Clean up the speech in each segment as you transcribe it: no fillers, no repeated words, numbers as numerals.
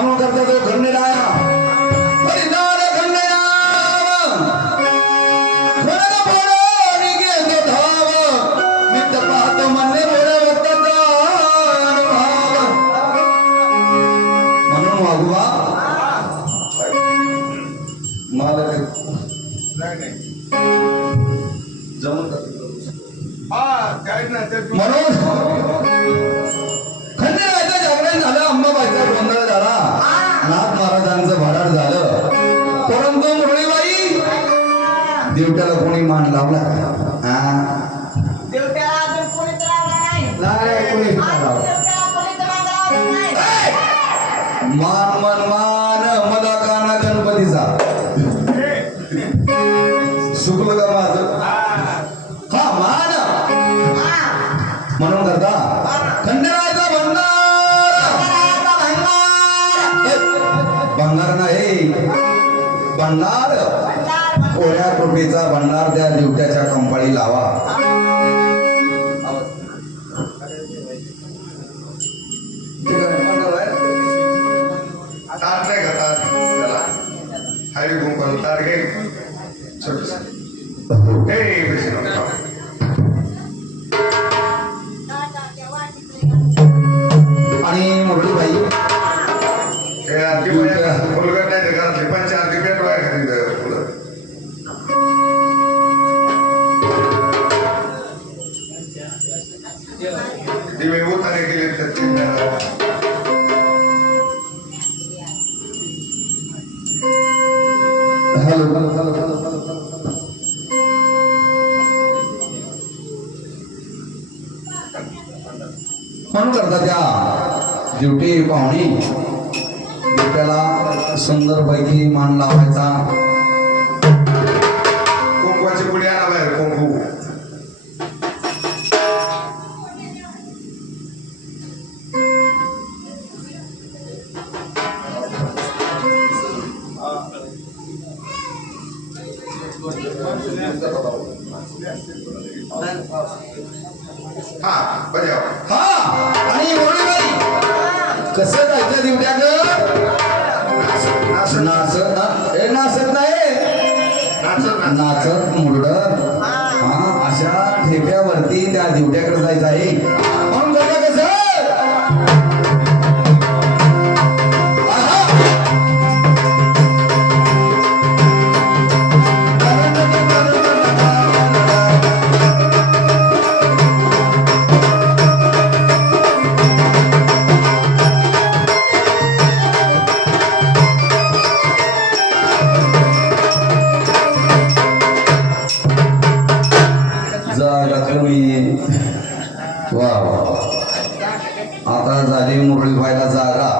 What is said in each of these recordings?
म्हणून करता तो खंडेराया हरिनाथ खंडेराया खडक फोडून घेतो धाव मी तर पाहतो म्हणणे मोरे वक्ताचा भाव म्हणून वागवा मला नाही जमून म्हणून खंडेरायाचं जागरण झालं अंबाबाईचा गोंधळ झाला नाथ महाराजांचं भराट झालं परंतु मुरळीबाई देवट्याला कोणी मान लावला मान मन मान मदा काना गणपतीचा सुकलं का माझं हा मान म्हणून करता खंडेरायाचा भंडार नाही भंडार कोऱ्या कोटीचा भंडार त्या दिवट्याच्या कंपाळी लावा आणि मुरळीबाई दिवे उतारे गेले तर म्हणून करता त्या ड्युटी पाहुणी ड्युट्याला सुंदर पैकी मान लावायचा कुंकवाची पुढे आणा बाहेर कुंकू हा बजाव हा आणि मुरळीबाई कसं जायचं दिवट्या ग नाचत नाचत नाही नाचत मुरड हा अशा ठेप्यावरती त्या दिवट्याकडे जायचं आहे म्हणून कसं कसं वा आता झाली मुरळीबाईला जागा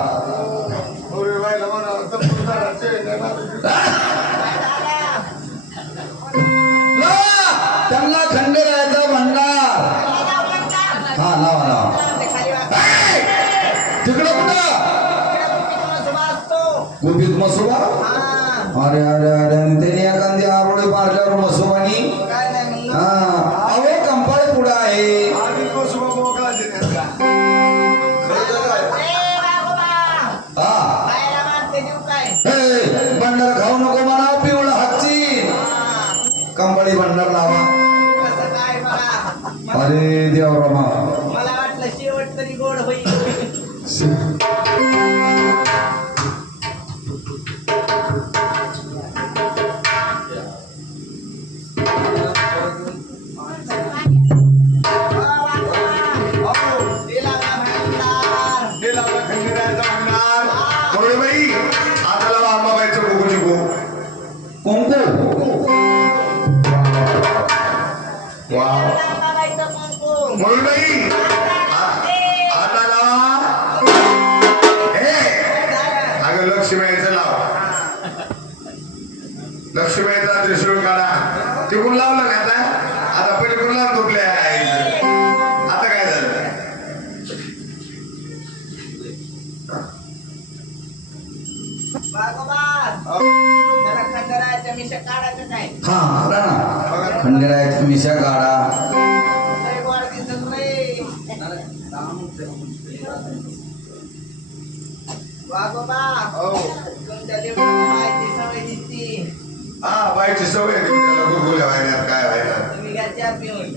त्यांना खंडेरायाचा भंडार हा लावा लावा तिकडं कुठं गुपित मसोबा अरे अरे अरे त्यांनी एखादी आरोळी मारल्यावर मसोबानी हा अहो कंपाळ पुढं आहे भंडार खाऊ नको म्हणा पिवळा हातची कंपाळी भंडार लावा अरे देवरामा मला वाटलं शेवट तरी गोड होईल लक्ष्मीचा त्रिशूळ काढा तिकडून लावलं का आता पहिले कोण लावून झोपले आता काय झालं हा खंडेरायाच्या मिशा काढा वागोबा हो तुमच्या देवळाला माहिती सवय दिसती. हा बाईची सवय आहे त्याला गुरगुल्या व्हायनात काय व्हायनात तुम्ही घ्या चहा पिऊन.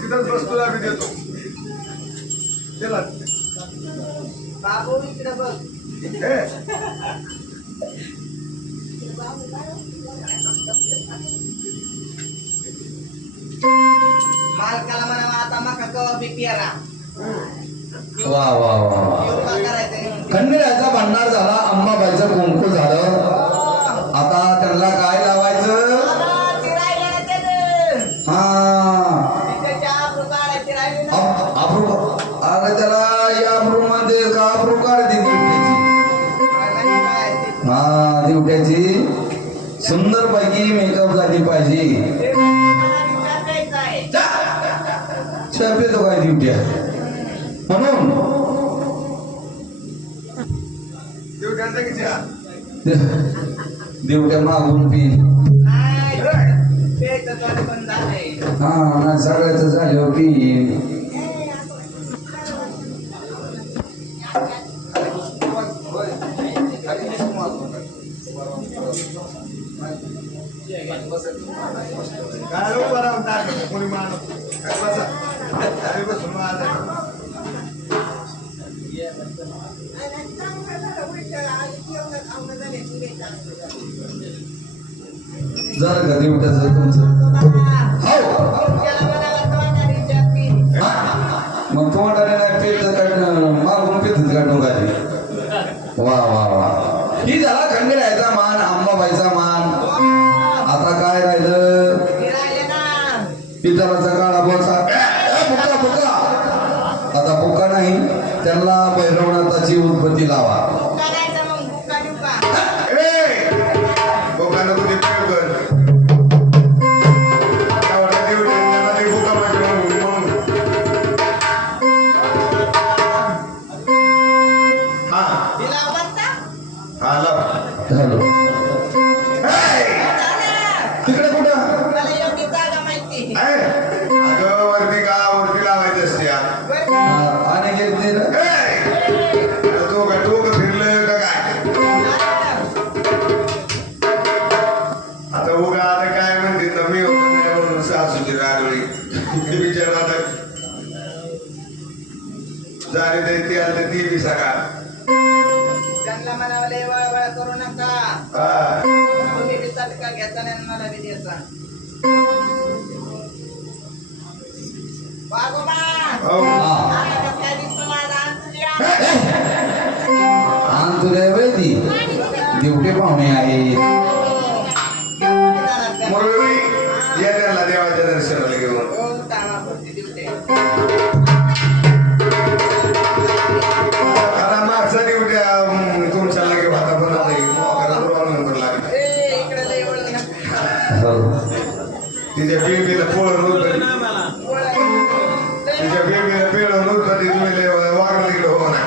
तिथंच बस तुला मी देतो चला बाबू इकडे बघ. मालकाला म्हणा आता मका कवा बी पेरा. वा वा वा वा योगा करायचं. खंडेरायाचा भंडार झाला, अंबाबाईचं कुंकू झालं. आता त्यांना काय लावायचं? ती राहिली ना त्यानं. हा तिच्या आबरू काढायची राहिली ना. अप्रू अरे त्याला या अप्रू मध्ये का अप्रू काढ हा दिवट्याची सुंदर पैकी मेकअप झाली पाहिजे. चहा पितो काय दिवट्या म्हणून दिवट्या मागून पी. हा ना सगळ्याच झालं पी. काय लोक बरं कोणी मानत बसून माझं जरा का दिवट्याचं तुमचं हो मग तोंडाने नाही पेत काढणं मागून पेतच काढून गाडी. वा वा वा ही झाला खंडेरायाचा मान, अंबाबाईचा मान. आता काय राहिलं? पितळाचा काळा बोचा बुका बुका. आता बुका नाही, त्यांना भैरवनाथाची उत्पत्ती लावा. बोकानं तुझे पेड कर एवढा देव त्यांना ते बोका पाहिजे म्हणून हा हा लाव. Hello Hey! तिकडे कुठं? अगं वरती का वरती लावायचं असते आणि एक दिलं तो का डोकं फिरलं का काय आता उगा आता काय म्हणते ना मी होतो नाही म्हणून सासूची रागवली विचार आता जाणे ते ती आले ती बी सकाळ त्यांना म्हणावं लय वळवळ करू नका. हा तुम्ही बी चटका घ्यायचा नाही आणि मला बी द्यायचा. वागोबा हो आता काय दिसतं माझा अंतर्यामी. आण तुला वैदी दिवटे पाहुणे आहेत. मुरळी या त्यांना देवाच्या दर्शनाला घेऊन हो, तामापुरती दिवटे. आता मागचा उद्या तुमच्या लागे वाता पण नंतर लागला इकडे लय वळू नका. तिच्या बेबीला पोळं नव्हतं तिच्या बेबीला पेळं नव्हतं ती तुम्ही वागलं तिकडे हो ना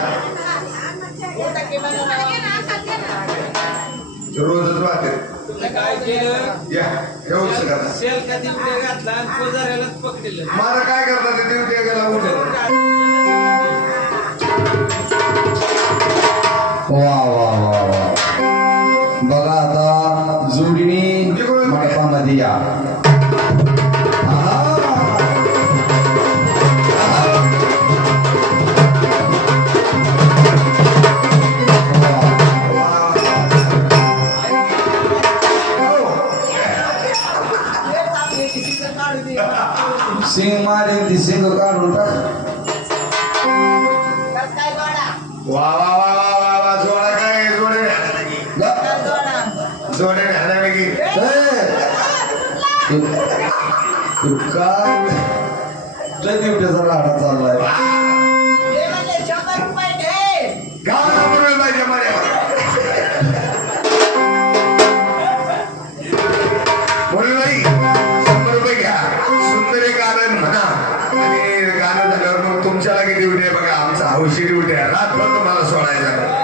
रोजच वाहते काय केलं या एवढंच करा सेल का तिकडे घातला आणि पुजाऱ्यालाच पकडलं. मला काय करतात ते उद्या गेला उठत वा वा वा वा बघा आता जोडीने मंडपामध्ये या. सिंग मारे ती सिंग काढून टाक. काय जोडा वा वा वा वा वा वा जोडा काय जोडे जोडा जोडे हाणापैकी काय लय दिवट्याचा राडा चाललाय. हे म्हणजे 100 रुपये घे. गावाला बोलवेल पाहिजे माझ्यावर बोलू बाई 100 रुपये घ्या सुंदर एक गाणं म्हणा आणि गाणं झाल्यावर मग तुमच्याला किती उठे बघा आमचा हौशी उठे रातभर तुम्हाला सोडायचा